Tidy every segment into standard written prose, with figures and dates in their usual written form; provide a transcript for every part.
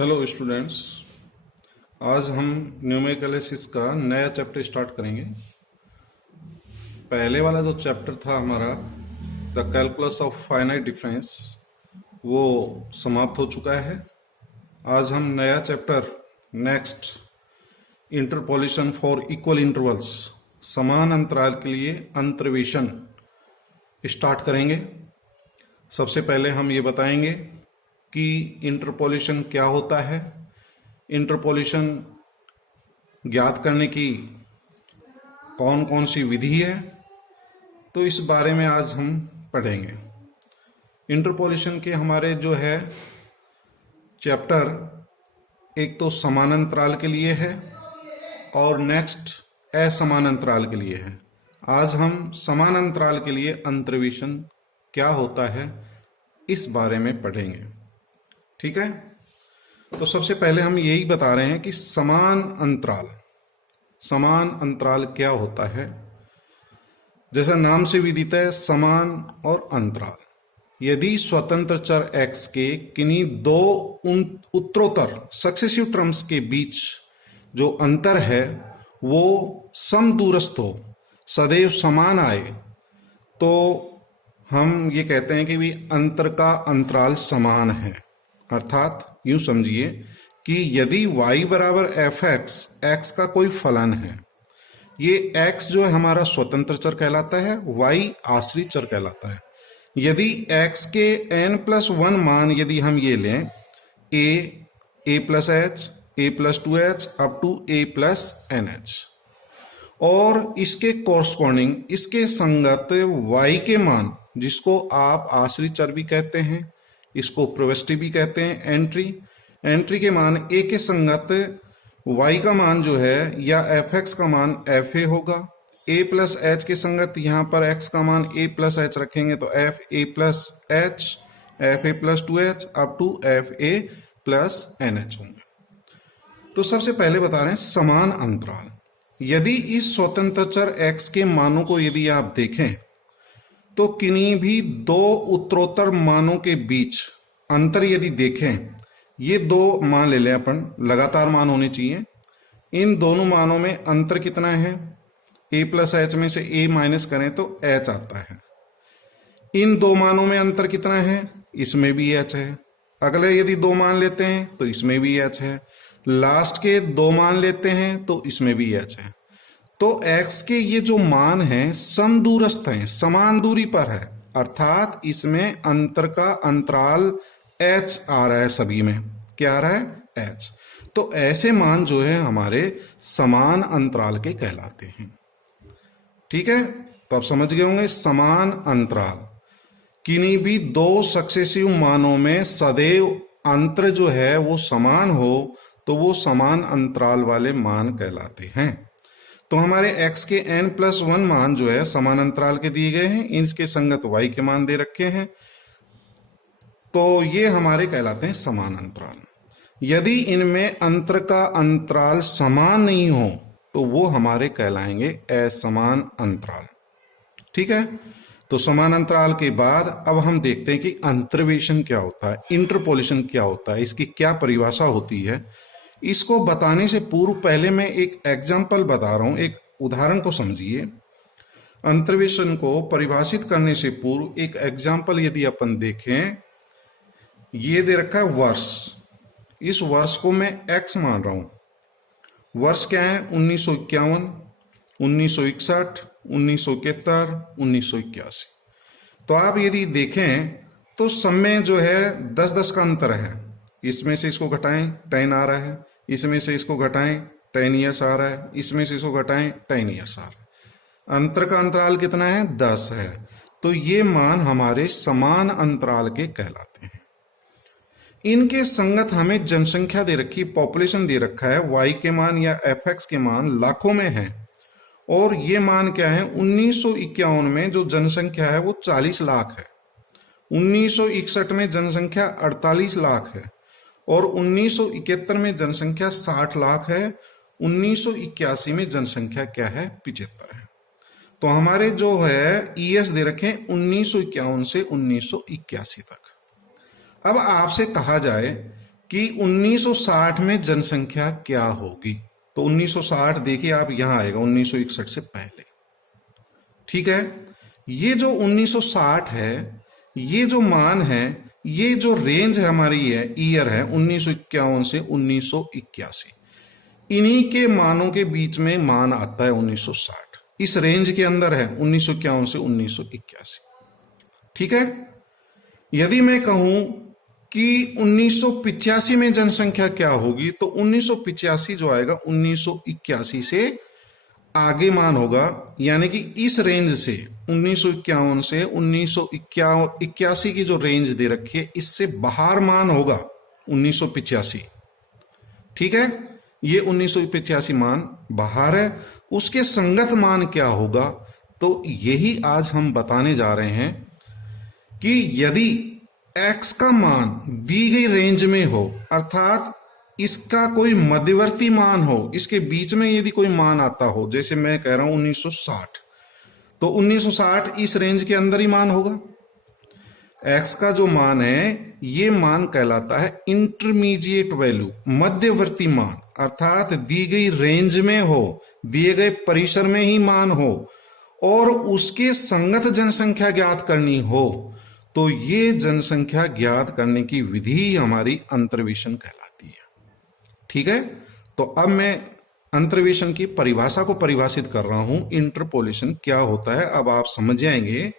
Hello students. आज हम numerical का नया चैप्टर स्टार्ट करेंगे। पहले वाला जो चैप्टर था हमारा the calculus of finite difference वो समाप्त हो चुका है। आज हम नया chapter next interpolation for equal intervals समान अंतराल के लिए अंतर्वेशन स्टार्ट करेंगे। सबसे पहले हम ये बताएंगे कि इंटरपोलेशन क्या होता है, इंटरपोलेशन ज्ञात करने की कौन कौन सी विधि है, तो इस बारे में आज हम पढ़ेंगे। इंटरपोलेशन के हमारे जो है चैप्टर एक तो समान अंतराल के लिए है और नेक्स्ट असमान अंतराल के लिए है। आज हम समान अंतराल के लिए अंतर्वेशन क्या होता है इस बारे में पढ़ेंगे। ठीक है, तो सबसे पहले हम यही बता रहे हैं कि समान अंतराल क्या होता है। जैसा नाम से विदित है, समान और अंतराल। यदि स्वतंत्र चर x के किन्हीं दो उत्तरोत्तर सक्सेसिव टर्म्स के बीच जो अंतर है वो समदूरस्थ हो, सदैव समान आए, तो हम ये कहते हैं कि भी अंतर का अंतराल समान है। अर्थात यूं समझिए कि यदि y बराबर fx, x का कोई फलन है, ये x जो है हमारा स्वतंत्र चर कहलाता है, y आश्रित चर कहलाता है। यदि x के n+1 मान यदि हम ये लें a plus h, a plus 2h up to a plus nh, और इसके कॉरस्पॉन्डिंग इसके संगत y के मान, जिसको आप आश्रित चर भी कहते हैं, इसको प्रविष्टि भी कहते हैं, एंट्री के मान a के संगत y का मान जो है या fx का मान fa होगा। a प्लस h के संगत यहाँ पर x का मान a प्लस h रखेंगे तो fa plus h, fa plus 2h up to fa plus nh होंगे। तो सबसे पहले बता रहे हैं समान अंतराल। यदि इस स्वतंत्र चर x के मानों को यदि आप देखें तो किन्हीं भी दो उत्तरोत्तर मानों के बीच अंतर यदि देखें, ये दो मान ले लें अपन, लगातार मान होने चाहिए। इन दोनों मानों में अंतर कितना है? a प्लस h में से a माइनस करें तो h आता है। इन दो मानों में अंतर कितना है? इसमें भी h है। अगले यदि दो मान लेते हैं तो इसमें भी h है। लास्ट के दो मान लेते हैं तो इसमें भी h है। तो x के ये जो मान हैं समदूरस्थ हैं, समान दूरी पर है, अर्थात इसमें अंतर का अंतराल h आ रहा है। सभी में क्या आ रहा है? h। तो ऐसे मान जो है हमारे समान अंतराल के कहलाते हैं। ठीक है, तो आप समझ गए होंगे समान अंतराल किन्हीं भी दो सक्सेसिव मानों में सदैव अंतर जो है वो समान हो तो वो समान अंतराल वाले मान कहलाते हैं। तो हमारे x के n+1 मान जो है समान अंतराल के दिए गए हैं, इनके संगत y के मान दे रखे हैं, तो ये हमारे कहलाते हैं समान अंतराल। यदि इनमें अंतर का अंतराल समान नहीं हो तो वो हमारे कहलाएंगे असमान अंतराल। ठीक है, तो समान अंतराल के बाद अब हम देखते हैं कि अंतर्वेशन क्या होता है, इंटरपोलेशन क्या होता है, इसकी क्या परिभाषा होती है। इसको बताने से पूर्व पहले मैं एक एग्जाम्पल बता रहा हूं, एक उदाहरण को समझिए। अंतर्वेशन को परिभाषित करने से पूर्व एक एग्जाम्पल यदि अपन देखें, ये दे रखा है वर्ष। इस वर्ष को मैं x मान रहा हूं। वर्ष क्या है? 1951, 1961, 1971, 1981। तो आप यदि देखें तो समय जो है 10-10 का अंतर है। इसमें से इसको घटाएं 10 आ रहा है, इसमें से इसको घटाएं 10 ईयर्स आ रहा है, इसमें से इसको घटाएं 10 ईयर्स आ रहा है। अंतर का अंतराल कितना है? 10 है। तो ये मान हमारे समान अंतराल के कहलाते हैं। इनके संगत हमें जनसंख्या दे रखी, पॉपुलेशन दे रखा है, y के मान या fx के मान लाखों में है, और ये मान क्या है? 1951 में जो जनसंख्या है वो 40 लाख है, 1961 में जनसंख्या 48 लाख है, और 1971 में जनसंख्या 60 लाख है, 1981 में जनसंख्या क्या है? 75 है। तो हमारे जो है ईएस दे रखे 1951 से 1981 तक। अब आपसे कहा जाए कि 1960 में जनसंख्या क्या होगी। तो 1960 देखिए आप, यहां आएगा 1961 से पहले। ठीक है, ये जो 1960 है, ये जो मान है, ये जो रेंज है हमारी है, ईयर है 1951 से 1981। इन्हीं के मानों के बीच में मान आता है 1960, इस रेंज के अंदर है 1951 से 1981। ठीक है, यदि मैं कहूं कि 1985 में जनसंख्या क्या होगी, तो 1985 जो आएगा 1981 से आगे मान होगा, यानी कि इस रेंज से 1951 से 1981 की जो रेंज दे रखी है, इससे बाहर मान होगा 1985। ठीक है, ये 1985 मान बाहर है। उसके संगत मान क्या होगा, तो यही आज हम बताने जा रहे हैं कि यदि x का मान दी गई रेंज में हो, अर्थात इसका कोई मध्यवर्ती मान हो, इसके बीच में यदि कोई मान आता हो, जैसे मैं कह रहा हूं 1960, तो 1960 इस रेंज के अंदर ही मान होगा। x का जो मान है, ये मान कहलाता है इंटरमीडिएट वैल्यू, मध्यवर्ती मान, अर्थात दी गई रेंज में हो, दिए गए परिसर में ही मान हो और उसके संगत जनसंख्या ज्ञात करनी हो, तो ये जनसंख्या ज्ञात करने की विधि हमारी अंतर्वेशन कहलाती है। ठीक है, तो अब मैं अंतर्वेशन की परिभाषा को परिभाषित कर रहा हूं। इंटरपोलेशन क्या होता है, अब आप समझ जाएंगे।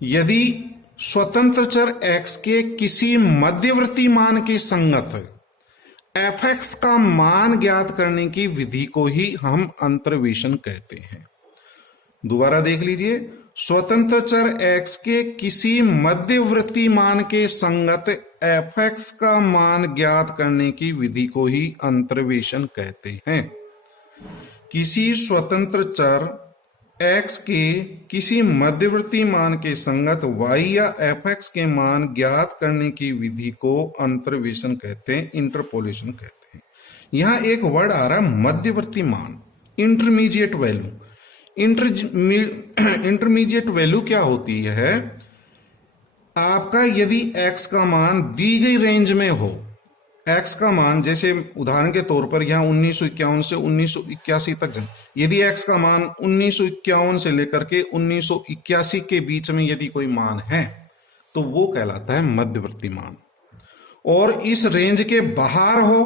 यदि स्वतंत्र चर x के किसी मध्यवर्ती मान के संगत f(x) का मान ज्ञात करने की विधि को ही हम अंतर्वेशन कहते हैं। दोबारा देख लीजिए, स्वतंत्र चर x के किसी मध्यवर्ती मान के संगत f(x) का मान ज्ञात करने की विधि को ही अंतर्वेशन कहते हैं। किसी स्वतंत्र चर x के किसी मध्यवर्ती मान के संगत y या f(x) के मान ज्ञात करने की विधि को अंतर्वेशन कहते हैं, इंटरपोलेशन कहते हैं। यहां एक वर्ड आ रहा है मध्यवर्ती मान, इंटरमीडिएट वैल्यू। इंटरमीडिएट वैल्यू क्या होती है, आपका यदि x का मान दी गई रेंज में हो, x का मान जैसे उदाहरण के तौर पर यहां 1951 से 1981 तक, यदि x का मान 1951 से लेकर के 1981 के बीच में यदि कोई मान है, तो वो कहलाता है मध्यवर्ती मान। और इस रेंज के बाहर हो,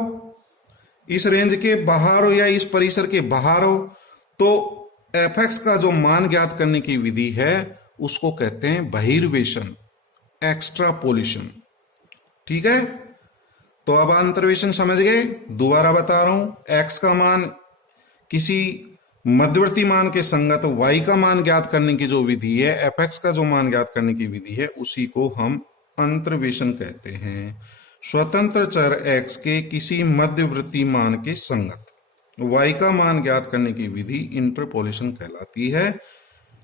इस रेंज के बाहर हो या इस परिसर के बाहर हो, तो f(x) का जो मान ज्ञात करने की विधि है उसको कहते हैं बहिर्वेशन, एक्स्ट्रापोलेशन। ठीक है, तो अब अंतर्वेशन समझ गए। दोबारा बता रहा हूं, x का मान किसी मध्यवर्ती मान के संगत y का मान ज्ञात करने की जो विधि है, f(x) का जो मान ज्ञात करने की विधि है, उसी को हम अंतर्वेशन कहते हैं। स्वतंत्र चर x के किसी मध्यवर्ती मान के संगत y का मान ज्ञात करने की विधि इंटरपोलेशन कहलाती है।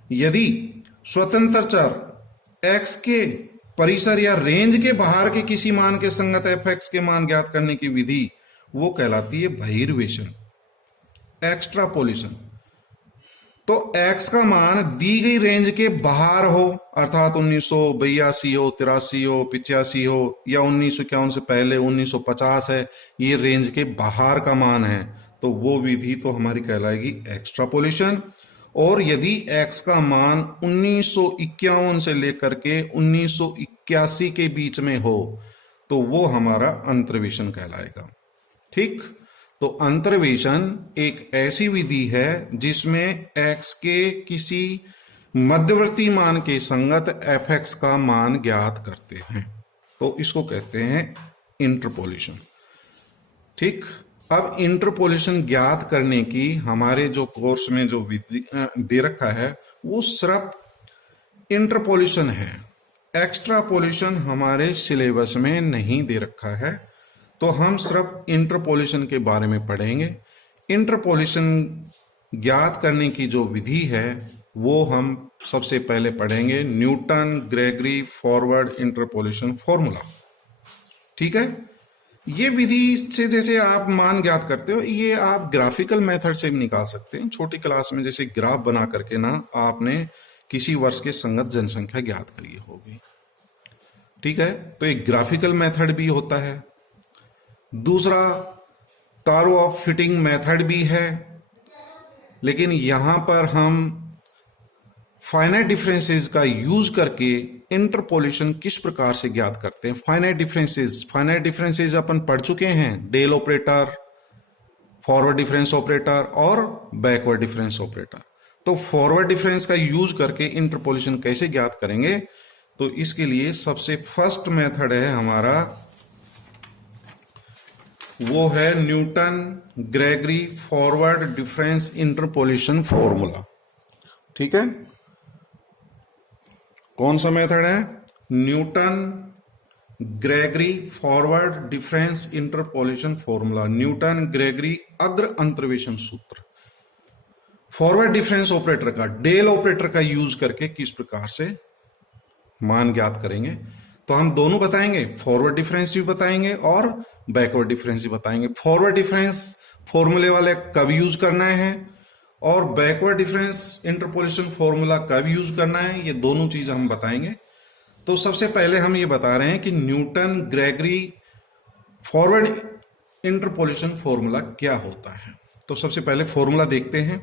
यदि स्वतंत्र चर x के परिसर या रेंज के बाहर के किसी मान के संगत f(x) के मान ज्ञात करने की विधि, वो कहलाती है बहिर्वेशन, एक्स्ट्रापोलेशन। तो x का मान दी गई रेंज के बाहर हो, अर्थात 1982 हो, 83 हो, 85 हो या 1951 से पहले 1950 है, ये रेंज के बाहर का मान है, तो वो विधि तो हमारी कहलाएगी एक्स्ट्रापोलेशन। और यदि x का मान 1951 से लेकर के 1981 के बीच में हो, तो वो हमारा अंतर्वेशन कहलाएगा। ठीक, तो अंतर्वेशन एक ऐसी विधि है जिसमें x के किसी मध्यवर्ती मान के संगत f(x) का मान ज्ञात करते हैं, तो इसको कहते हैं इंटरपोलेशन। ठीक, अब इंटरपोलेशन ज्ञात करने की हमारे जो कोर्स में जो विधि दे रखा है, वो सिर्फ इंटरपोलेशन है, एक्स्ट्रापोलेशन हमारे सिलेबस में नहीं दे रखा है, तो हम सिर्फ इंटरपोलेशन के बारे में पढ़ेंगे। इंटरपोलेशन ज्ञात करने की जो विधि है वो हम सबसे पहले पढ़ेंगे, Newton Gregory forward interpolation formula. ठीक है, ये विधि से जैसे आप मान ज्ञात करते हो, ये आप ग्राफिकल मेथड से भी निकाल सकते हैं। छोटी क्लास में जैसे ग्राफ बना करके ना आपने किसी वर्ष के संगत जनसंख्या ज्ञात करी होगी। ठीक है, तो एक ग्राफिकल मेथड भी होता है। दूसरा कर्व ऑफ फिटिंग मेथड भी है, लेकिन यहां पर हम फाइनाइट डिफरेंसेस का यूज करके इंटरपोलेशन किस प्रकार से ज्ञात करते हैं। फाइनाइट डिफरेंसेस अपन पढ़ चुके हैं, del operator, forward difference operator और बैकवर्ड डिफरेंस ऑपरेटर। तो फॉरवर्ड डिफरेंस का यूज करके इंटरपोलेशन कैसे ज्ञात करेंगे, तो इसके लिए सबसे फर्स्ट मेथड है हमारा, वो है Newton Gregory forward difference interpolation formula. ठीक है, कौन सा मेथड है? Newton Gregory forward difference interpolation formula, Newton Gregory अग्र अंतर्वेशन सूत्र। फॉरवर्ड डिफरेंस ऑपरेटर का, डेल ऑपरेटर का यूज करके किस प्रकार से मान ज्ञात करेंगे। तो हम दोनों बताएंगे, फॉरवर्ड डिफरेंस भी बताएंगे और बैकवर्ड डिफरेंस भी बताएंगे। फॉरवर्ड डिफरेंस फॉर्मूले वाले कब यूज करना है और बैकवर्ड डिफरेंस इंटरपोलेशन फॉर्मूला कब यूज करना है, ये दोनों चीज हम बताएंगे। तो सबसे पहले हम ये बता रहे हैं कि Newton Gregory forward interpolation formula क्या होता है। तो सबसे पहले फॉर्मूला देखते हैं।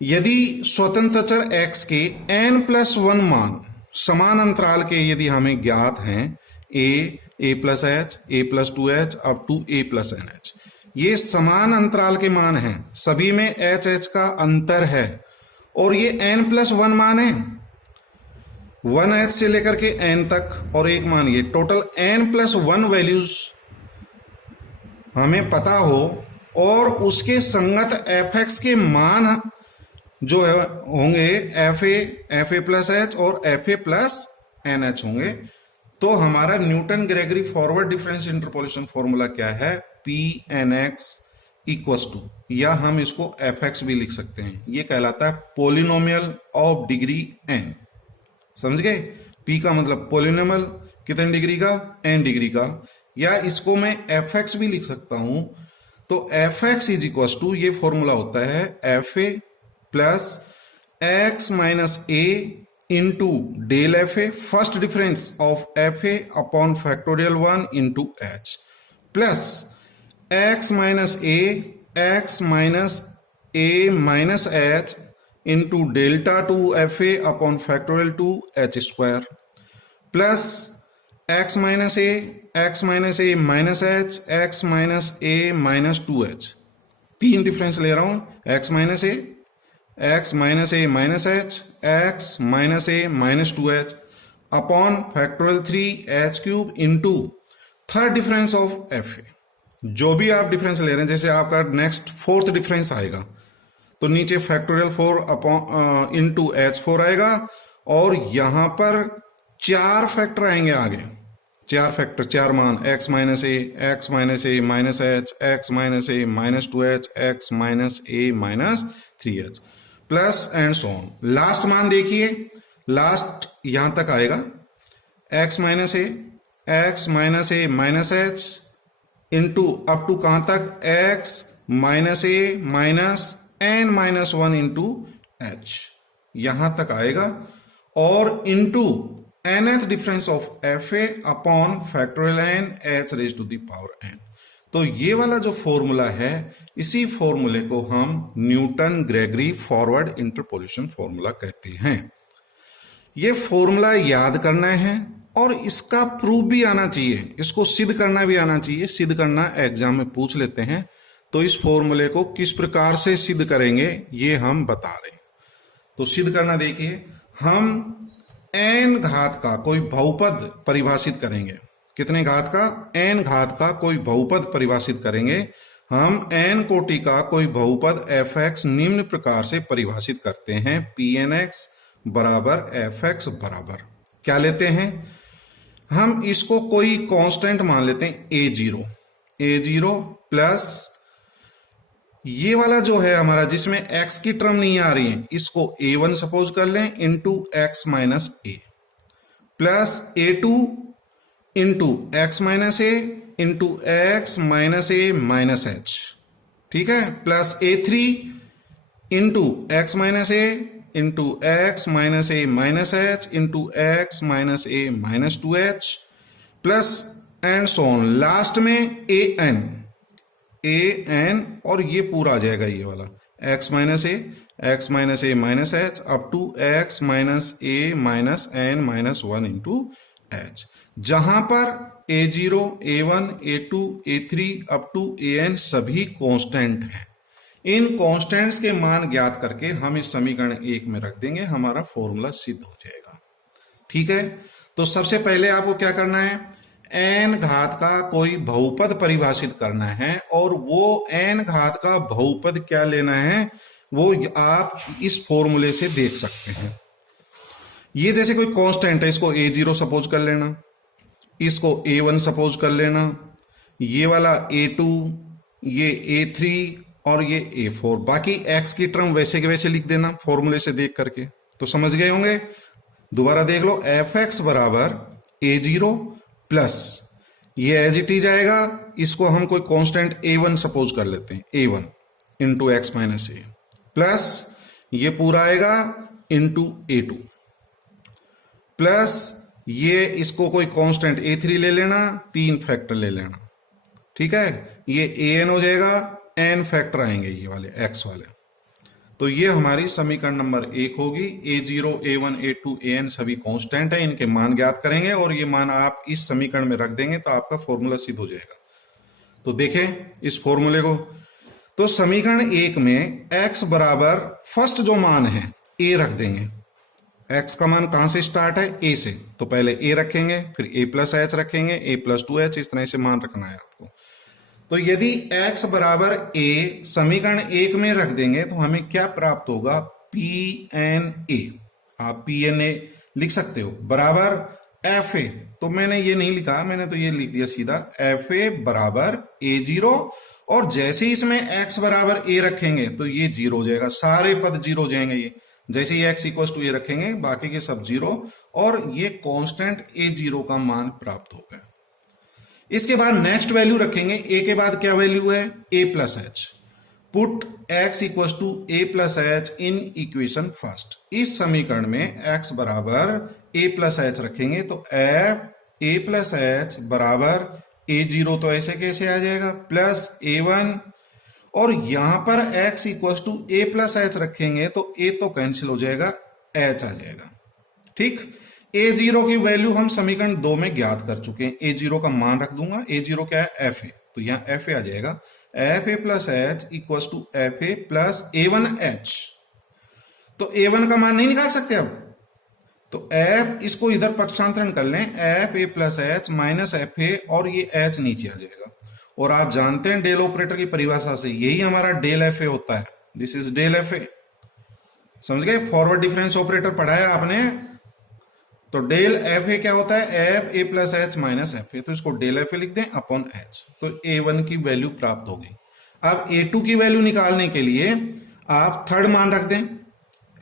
यदि स्वतंत्र चर x के n+1 मान समान अंतराल के यदि हमें ज्ञात हैं, a plus h, a+2h up to a+nh, ये समान अंतराल के मान हैं, सभी में h का अंतर है और ये n+1 मान है, 1h से लेकर के n तक और एक मान, ये टोटल n+1 वैल्यूज हमें पता हो और उसके संगत fx के मान जो है होंगे fa+h और fa+nh होंगे। तो हमारा Newton Gregory forward difference interpolation formula क्या है? Pnx इक्वस टू, या हम इसको fx भी लिख सकते हैं, ये कहलाता है पोलिनोमियल ऑफ डिग्री n। समझ गए? p का मतलब पोलिनोमियल कितने डिग्री का? n डिग्री का। या इसको मैं fx भी लिख सकता हूं। तो fx इज इक्वस टू, ये फॉर्मूला होता है fa plus x minus a into del fa, first difference of fa upon factorial 1 into h, plus x minus a minus h into delta 2 fa upon factorial 2 h square, plus x minus a minus h, x minus a minus 2h, तीन difference ले रहा हूं, x minus a minus h, x minus a minus 2h upon factorial 3h cube into third difference of fa। जो भी आप difference ले रहे हैं, जैसे आपका नेक्स्ट फोर्थ डिफरेंस आएगा तो नीचे फैक्टोरियल 4 अपॉन इंटू h4 आएगा और यहां पर चार फैक्टर आएंगे आगे, चार फैक्टर, चार मान, x minus a minus h, x minus a minus 2h, x minus a minus 3h, plus and so on. Last मान देखिए, लास्ट यहां तक आएगा, x minus a minus h into up to कहां तक, x minus a minus n minus 1 into h, यहां तक आएगा और into nth difference of fa upon factorial n h raise to the power n। तो ये वाला जो फॉर्मूला है, इसी फॉर्मूले को हम Newton Gregory forward interpolation formula कहते हैं। ये फॉर्मूला याद करना है और इसका प्रूफ भी आना चाहिए, इसको सिद्ध करना भी आना चाहिए। सिद्ध करना एग्जाम में पूछ लेते हैं, तो इस फॉर्मूले को किस प्रकार से सिद्ध करेंगे ये हम बता रहे हैं। तो सिद्ध करना देखिए, हम n घात का कोई बहुपद परिभाषित करेंगे। कितने घात का? n घात का कोई बहुपद परिभाषित करेंगे। हम n कोटि का कोई बहुपद fx निम्न प्रकार से परिभाषित करते हैं, pnx बराबर fx बराबर क्या लेते हैं? हम इसको कोई कांस्टेंट मान लेते हैं a0 प्लस ये वाला जो है हमारा जिसमें x की टर्म नहीं आ रही है, इसको a1 सपोज कर लें into x minus a, plus a2 into x minus a into x minus a minus h, ठीक है, plus a3 into x minus a into x minus a minus h into x minus a minus 2h, plus and so on, last में A N और ये पूरा आ जाएगा ये वाला x minus A minus h up to x minus A minus n minus 1 into h, जहां पर a0, a1, a2, a3 up to an सभी कांस्टेंट हैं। इन कांस्टेंट्स के मान ज्ञात करके हम इस समीकरण 1 में रख देंगे, हमारा फॉर्मूला सिद्ध हो जाएगा। ठीक है, तो सबसे पहले आपको क्या करना है, n घात का कोई बहुपद परिभाषित करना है और वो n घात का बहुपद क्या लेना है वो आप इस फॉर्मूले से देख सकते हैं। ये जैसे कोई कांस्टेंट है, इसको a0 सपोज कर लेना, इसको a1 सपोज कर लेना, ये वाला a2, ये a3 और ये a4, बाकी x की टर्म वैसे के वैसे लिख देना फॉर्मूले से देख करके। तो समझ गए होंगे, दोबारा देख लो, fx बराबर a0 प्लस ये एज इट इज आएगा, इसको हम कोई कांस्टेंट a1 सपोज कर लेते हैं, a1 इंटू एक्स माइनस ए, प्लस ये पूरा आएगा इंटू a2, प्लस ये इसको कोई कांस्टेंट a3 ले लेना, 3 फैक्टर ले लेना। ठीक है, ये an हो जाएगा, n फैक्टर आएंगे ये वाले x वाले। तो ये हमारी समीकरण नंबर 1 होगी। a0, a1, a2, an सभी कांस्टेंट है, इनके मान ज्ञात करेंगे और ये मान आप इस समीकरण में रख देंगे तो आपका फॉर्मूला सिद्ध हो जाएगा। तो देखें इस फॉर्मूले को, तो समीकरण 1 में x बराबर फर्स्ट जो मान है a रख देंगे। x का मान कहां से स्टार्ट है, a से, तो पहले a रखेंगे, फिर a प्लस एच रखेंगे, a प्लस 2h, इस तरह से मान रखना है आपको। तो यदि x बराबर a समीकरण 1 में रख देंगे तो हमें क्या प्राप्त होगा, PNA, आप PNA लिख सकते हो, बराबर FA, तो मैंने ये नहीं लिखा, मैंने तो ये लिख दिया सीधा, FA बराबर A0, और जैसे ही इसमें x बराबर a रखेंगे तो ये 0 हो जाएगा, सारे पद 0 हो जाएंगे। ये जैसे ही x इक्वल टू a रखेंगे बाकी के सब 0, और ये कांस्टेंट a0 का मान प्राप्त हो गया। इसके बाद नेक्स्ट वैल्यू रखेंगे, a के बाद क्या वैल्यू है, a plus h, put x equal to a plus h in equation first. इस समीकरण में x बराबर a प्लस एच रखेंगे तो f a प्लस एच बराबर a0, तो ऐसे कैसे आ जाएगा, प्लस a1, और यहां पर x equal to a plus h रखेंगे तो a तो कैंसिल हो जाएगा, h आ जाएगा। ठीक, a0 की वैल्यू हम समीकरण 2 में ज्ञात कर चुके हैं, a0 का मान रख दूंगा, a0 क्या है, fa, तो यहां fa आ जाएगा, fa plus h equal to fa plus a1h। तो a1 का मान नहीं निकाल सकते अब, तो f इसको इधर पक्षांतरण कर लें, fa plus H minus fa, और ये h नीचे आ जाएगा। और आप जानते हैं डेल ऑपरेटर की परिभाषा से यही हमारा डेल fa होता है, दिस इज डेल fa, समझ गए, फॉरवर्ड डिफरेंस ऑपरेटर पढ़ा है आपने। तो डेल fa क्या होता है, f a plus H minus fa, तो इसको डेल fa लिख दें अपॉन h, तो a1 की वैल्यू प्राप्त होगी। अब a2 की वैल्यू निकालने के लिए आप थर्ड मान रख दें,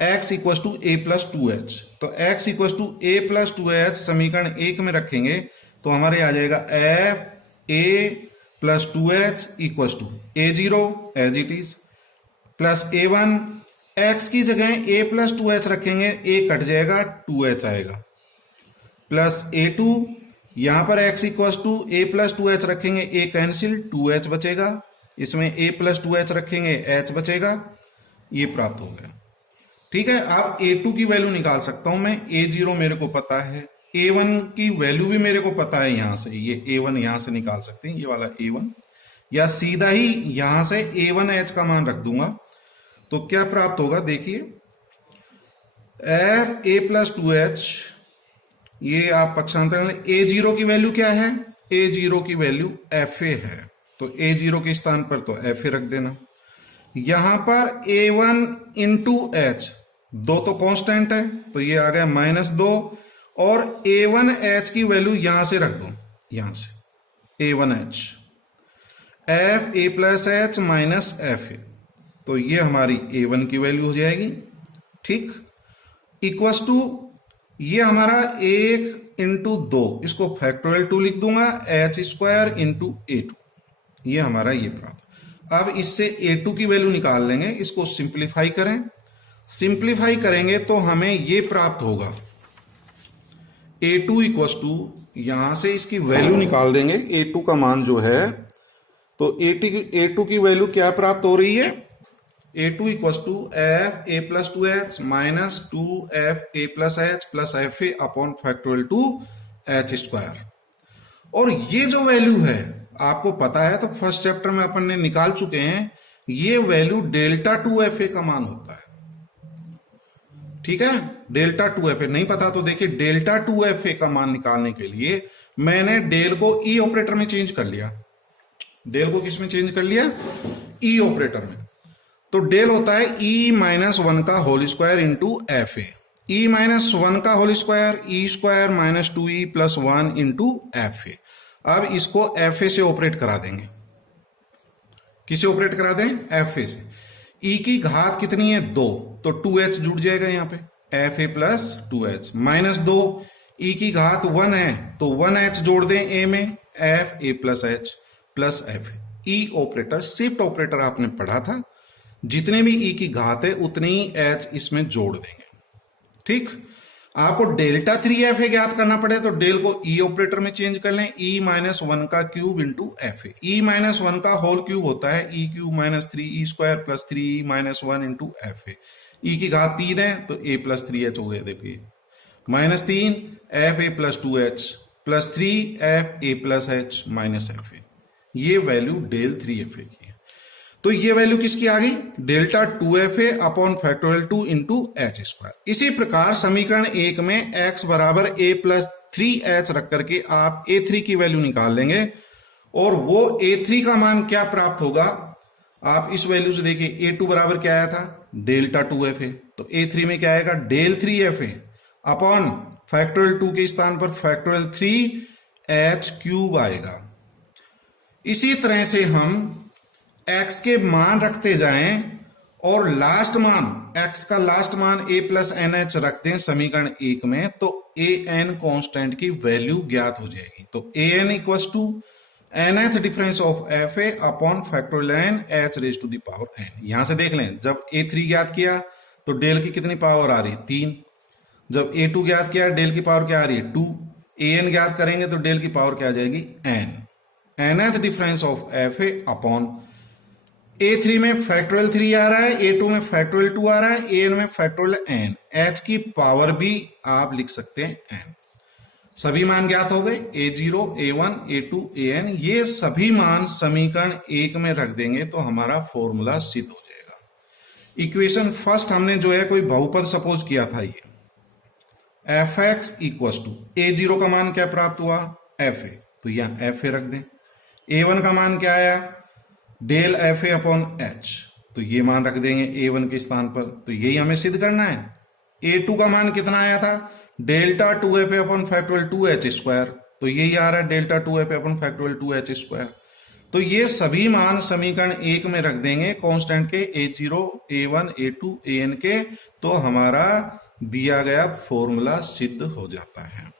x equal to a plus 2h, तो x equal to a plus 2h समीकरण 1 में रखेंगे तो हमारे आ जाएगा f a plus 2h equal to a0 as it is, plus a1, x की जगह a प्लस 2h रखेंगे, a कट जाएगा, 2h आएगा, प्लस a2, यहां पर x equal to a plus 2h रखेंगे, a कैंसिल, 2h बचेगा, इसमें a प्लस 2h रखेंगे, h बचेगा, ये प्राप्त हो गया। ठीक है, अब a2 की वैल्यू निकाल सकता हूं मैं, a0 मेरे को पता है, a1 की वैल्यू भी मेरे को पता है, यहां से ये a1 यहां से निकाल सकते हैं, ये वाला a1, या सीधा ही यहां से a1h का मान रख दूंगा, तो क्या प्राप्त होगा, देखिए f a प्लस 2h, ये आप पक्षांतरण, a0 की वैल्यू क्या है, a0 की वैल्यू fa है, तो a0 के स्थान पर तो fa रख देना। यहां पर a1 इंटू h, दो तो कांस्टेंट है तो ये आ गया -2, और a1h की वैल्यू यहां से रख दो, यहां से a1h, f a plus H minus fa, तो ये हमारी a1 की वैल्यू हो जाएगी। ठीक, इक्वस टू ये हमारा 1 इंटू 2, इसको फैक्टोरियल 2 लिख दूंगा, h स्क्वायर इंटू a2, ये हमारा ये प्राप्त। अब इससे a2 की वैल्यू निकाल लेंगे, इसको सिंप्लीफाई करें, सिंप्लीफाई करेंगे तो हमें ये प्राप्त होगा, a2 इक्वल टू यहां से इसकी वैल्यू निकाल देंगे, a2 का मान जो है, तो a2 की वैल्यू क्या प्राप्त हो रही है, a2 equal to F a plus two h minus two F a plus h plus f a upon factorial two h square. और ये जो वैल्यू है आपको पता है, तो फर्स्ट चैप्टर में अपन ने निकाल चुके हैं, ये value delta two F A का मान होता है। ठीक है, डेल्टा टू एफ ए नहीं पता तो देखिए, डेल्टा टू एफ ए का मान निकालने के लिए मैंने डेल को ई ऑपरेटर में चेंज कर लिया। डेल को किस में चेंज कर लिया, ई ऑपरेटर में। तो डेल होता है ई माइनस वन का whole square into F A, E minus one का whole square E square minus two E plus one into F A. अब इसको एफ ए से ऑपरेट करा देंगे, किसे ऑपरेट करा दें, एफ ए से। ई की घात कितनी है, 2, तो 2h जुड़ जाएगा यहां पे, F a plus 2h minus 2, ई की घात 1 है तो 1h जोड़ दें ए में, F a plus h plus F. E operator shift operator आपने पढ़ा था, जितने भी ई की घात है उतने ही एच इसमें जोड़ देंगे। ठीक, आपको डेल्टा 3f ए ज्ञात करना पड़े तो डेल को ई ऑपरेटर में चेंज कर लें, ई माइनस वन का cube into F A. E minus one का होल क्यूब होता है E cube minus 3 E square plus 3 E minus one into F A. E की घात 3 है तो ए प्लस 3h हो गया, देखिए minus 3 F a plus 2h plus 3 F a plus H minus F A. ये वैल्यू डेल 3f ए की है। तो ये वैल्यू किसकी आ गई, delta 2fa upon factorial 2 into H square. इसी प्रकार समीकरण 1 में x बराबर a प्लस 3h रख करके आप a3 की वैल्यू निकाल लेंगे, और वो a3 का मान क्या प्राप्त होगा, आप इस वैल्यू से देखिए a2 बराबर क्या आया था, डेल्टा 2fa, तो a3 में क्या आएगा, डेल 3fa अपॉन फैक्टोरियल 2 के स्थान पर फैक्टोरियल 3h क्यूब आएगा। इसी तरह से हम x के मान रखते जाएं और लास्ट मान, x का लास्ट मान a प्लस एन एच रखते हैं समीकरण 1 में, तो a n कॉन्स्टेंट की वैल्यू ज्ञात हो जाएगी। तो a n equal to nth difference of f a upon factorial n h raise to the power n। यहां से देख लें, जब a3 ज्ञात किया तो डेल की कितनी पावर आ रही है, 3। जब a2 ज्ञात किया डेल की पावर क्या आ रही है, 2। an ज्ञात करेंगे तो डेल की पावर क्या आ जाएगी, n। nth difference of f a upon A3 में फैक्टोरियल 3 आ रहा है, A2 में फैक्टोरियल 2 आ रहा है, AN में फैक्टोरियल n। h की पावर भी आप लिख सकते हैं n। सभी मान ज्ञात हो गए, A0, A1, A2, AN, ये सभी मान समीकरण 1 में रख देंगे तो हमारा फॉर्मूला सिद्ध हो जाएगा। इक्वेशन फर्स्ट हमने जो है कोई बहुपद सपोज किया था, ये fx इक्वल टू A0 का मान क्या प्राप्त हुआ, fa, तो यहां fa रख दें। A1 का मान क्या आया, del F a upon H, तो ये मान रख देंगे a1 के स्थान पर, तो यही हमें सिद्ध करना है। a2 का मान कितना आया था, डेल्टा 2f ए अपॉन फैक्टोरियल 2h स्क्वायर, तो यही आ रहा है डेल्टा 2f ए अपॉन फैक्टोरियल 2h स्क्वायर। तो ये सभी मान समीकरण 1 में रख देंगे कांस्टेंट के, a0, a1, a2, an के, तो हमारा दिया गया फॉर्मूला सिद्ध हो जाता है।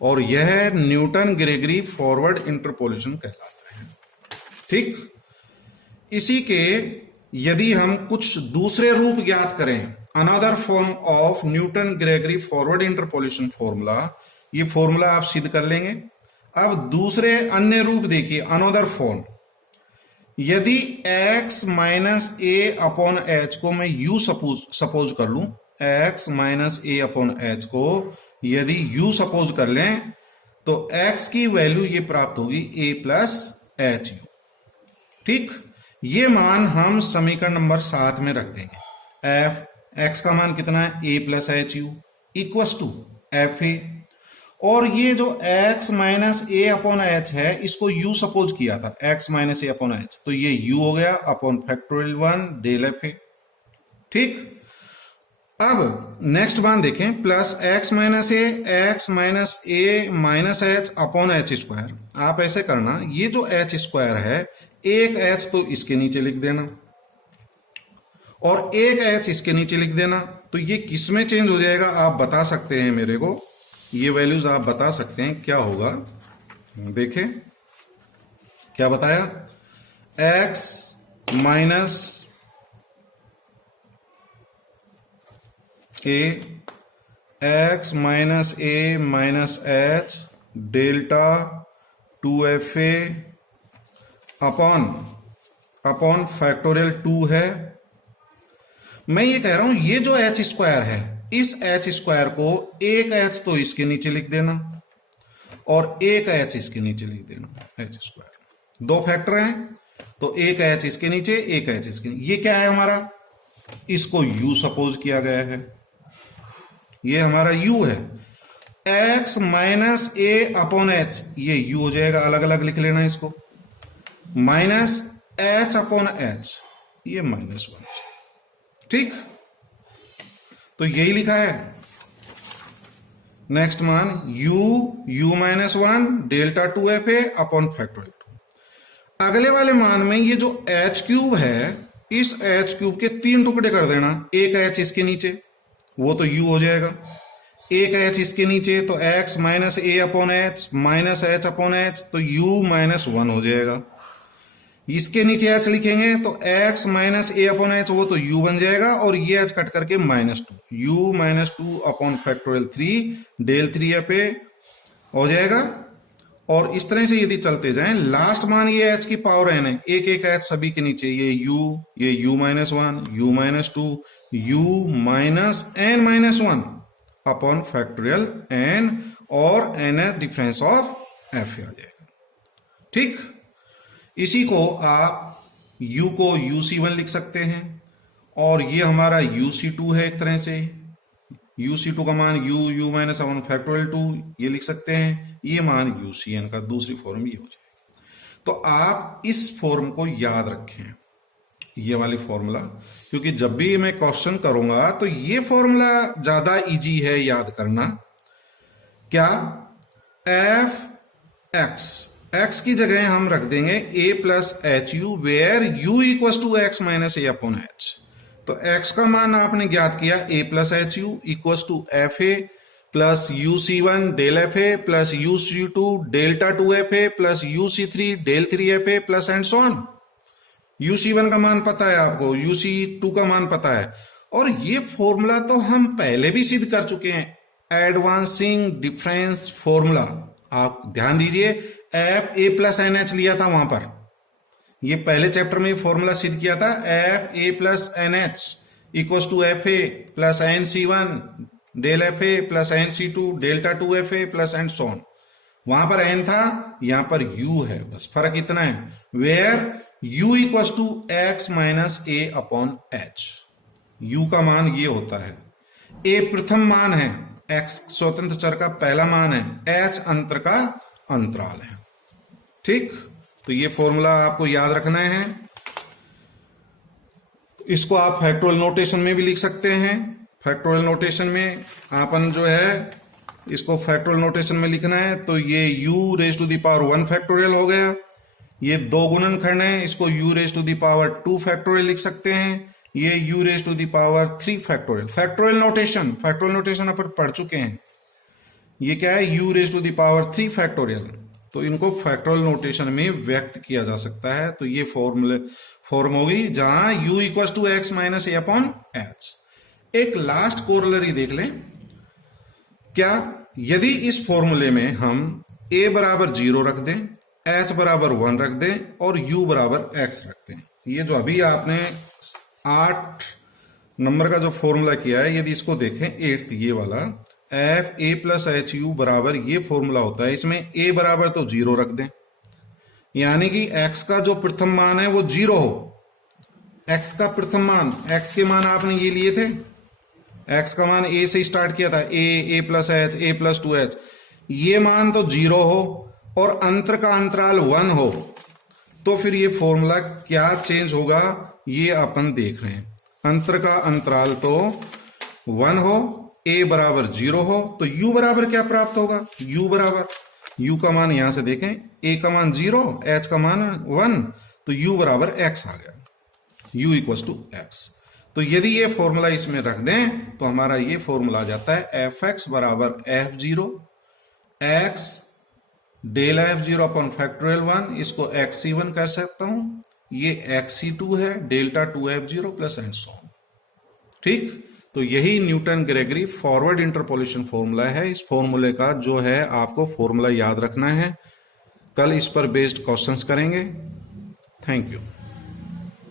और यह न्यूटन ग्रेगरी फॉरवर्ड इंटरपोलेशन कहलाता है। ठीक, इसी के यदि हम कुछ दूसरे रूप ज्ञात करें, another form of Newton Gregory forward interpolation formula, ये फॉर्मूला आप सिद्ध कर लेंगे। अब दूसरे अन्य रूप देखिए, अनदर फॉर्म, यदि x माइनस ए अपॉन एच को मैं u सपोज कर लूं, x माइनस ए अपॉन एच को यदि u सपोज कर लें, तो x की वैल्यू ये प्राप्त होगी a प्लस एच यू। ठीक, ये मान हम समीकरण नंबर 7 में रख देंगे। एफ एक्स का मान कितना है, a plus H U equals to F A, और ये जो x माइनस ए अपॉन एच है इसको u सपोज किया था, x माइनस ए अपॉन एच, तो ये u हो गया upon factorial 1 del F A. ठीक, अब नेक्स्ट मान देखें, प्लस x माइनस ए minus H upon H square. आप ऐसे करना, ये जो एच स्क्वायर है, एक h तो इसके नीचे लिख देना और एक h इसके नीचे लिख देना, तो ये किस में चेंज हो जाएगा आप बता सकते हैं मेरे को, ये वैल्यूज आप बता सकते हैं क्या होगा। देखें क्या बताया, x minus A, x minus A minus H delta 2FA upon factorial 2 है। मैं ये कह रहा हूं ये जो h स्क्वायर है, इस h स्क्वायर को एक h तो इसके नीचे लिख देना और एक h इसके नीचे लिख देना, h स्क्वायर। दो फैक्टर हैं तो एक h इसके नीचे, एक h इसके नीचे। ये क्या है हमारा, इसको u सपोज किया गया है, ये हमारा u है। x minus a upon h, ये u हो जाएगा, अलग अलग लिख लेना इसको, माइनस h अपॉन h, ये -1। ठीक, तो यही लिखा है। नेक्स्ट मान u minus 1 delta 2FA upon factorial 2। अगले वाले मान में ये जो h क्यूब है, इस h क्यूब के 3 टुकड़े कर देना, एक h इसके नीचे, वो तो u हो जाएगा, एक h इसके नीचे तो x minus a upon h minus h upon h, तो u माइनस 1 हो जाएगा। इसके नीचे h लिखेंगे तो x minus a upon h, वो तो u बन जाएगा, और ये h कट करके -2, u minus 2 upon factorial 3 del 3FA हो जाएगा। और इस तरह से यदि चलते जाएं, लास्ट मान ये h की पावर n है, एक एक h सभी के नीचे, ये u minus 1, u minus 2, u minus n minus 1 upon factorial n, और n है डिफरेंस ऑफ f आ जाएगा। ठीक, इसी को आप u को uc1 लिख सकते हैं, और ये हमारा uc2 है एक तरह से, uc2 का मान u माइनस 1 फैक्टोरियल 2 ये लिख सकते हैं, ये मान ucn का दूसरी फॉर्म ये हो जाएगी। तो आप इस फॉर्म को याद रखें, ये वाले फॉर्मूला, क्योंकि जब भी मैं क्वेश्चन करूंगा तो ये फॉर्मूला ज्यादा इजी है याद करना। क्या, x की जगह हम रख देंगे a plus H u, where u equal to x minus A upon H. तो x का मान आपने ज्ञात किया a plus H u equal to F a plus uc1 del F a plus uc2 delta 2FA plus uc3 del 3FA plus and so on. uc1 का मान पता है आपको, uc2 का मान पता है, और ये फॉर्मूला तो हम पहले भी सिद्ध कर चुके हैं, एडवांसिंग डिफरेंस फॉर्मूला। आप ध्यान दीजिए, f a plus n h लिया था वहां पर, ये पहले चैप्टर में फॉर्मूला सिद्ध किया था, f a plus n h equal to F a plus n c one del F a plus n c two delta 2FA plus and so on. वहां पर एन था, यहां पर यू है, बस फर्क इतना है, where u equal to x minus A upon h. u का मान ये होता है, a प्रथम मान है, x स्वतंत्र चर का पहला मान है, h अंतर का अंतराल है। ठीक, तो ये फॉर्मूला आपको याद रखना है। इसको आप फैक्टोरियल नोटेशन में भी लिख सकते हैं। फैक्टोरियल नोटेशन में आपन जो है इसको फैक्टोरियल नोटेशन में लिखना है, तो ये u raise to the power 1 factorial हो गया, ये दो गुणनखंड है, इसको u raise to the power 2 factorial लिख सकते हैं, ये u raise to the power 3 factorial. Factorial notation अपन पढ़ चुके हैं, ये क्या है, u raise to the power 3 factorial. तो इनको फैक्टोरियल नोटेशन में व्यक्त किया जा सकता है। तो ये फॉर्म होगी जहां u equal to x minus A upon h. एक लास्ट कोरोलरी देख लें, क्या यदि इस फॉर्मूले में हम a बराबर 0 रख दें, h बराबर 1 रख दें और u बराबर x रख दें, ये जो अभी आपने 8 नंबर का जो फॉर्मूला किया है, यदि इसको देखें 8th ये वाला, F a plus H U बराबर ये फॉर्मूला होता है, इसमें a बराबर तो 0 रख दें, यानी कि x का जो प्रथम मान है वो 0 हो। x का प्रथम मान, x के मान आपने ये लिए थे, x का मान a से स्टार्ट किया था, a plus H, a plus 2h, ये मान तो 0 हो और अंतर का अंतराल 1 हो, तो फिर ये फॉर्मूला क्या चेंज होगा ये अपन देख रहे हैं। अंतर का अंतराल तो 1 हो, a बराबर 0 हो, तो u बराबर क्या प्राप्त होगा, u का मान यहां से देखें, a का मान 0, h का मान 1, तो u बराबर x आ गया, u इक्वल टू x। तो यदि ये फॉर्मूला इसमें रख दें तो हमारा ये फॉर्मूला आ जाता है fx बराबर f0 x del f0 upon factorial 1, इसको xc1 कर सकता हूं, ये xc2 है delta 2f0 plus and so on. ठीक, तो यही Newton Gregory forward interpolation formula है। इस फॉर्मूले का जो है आपको फॉर्मूला याद रखना है। कल इस पर बेस्ड क्वेश्चंस करेंगे। Thank you.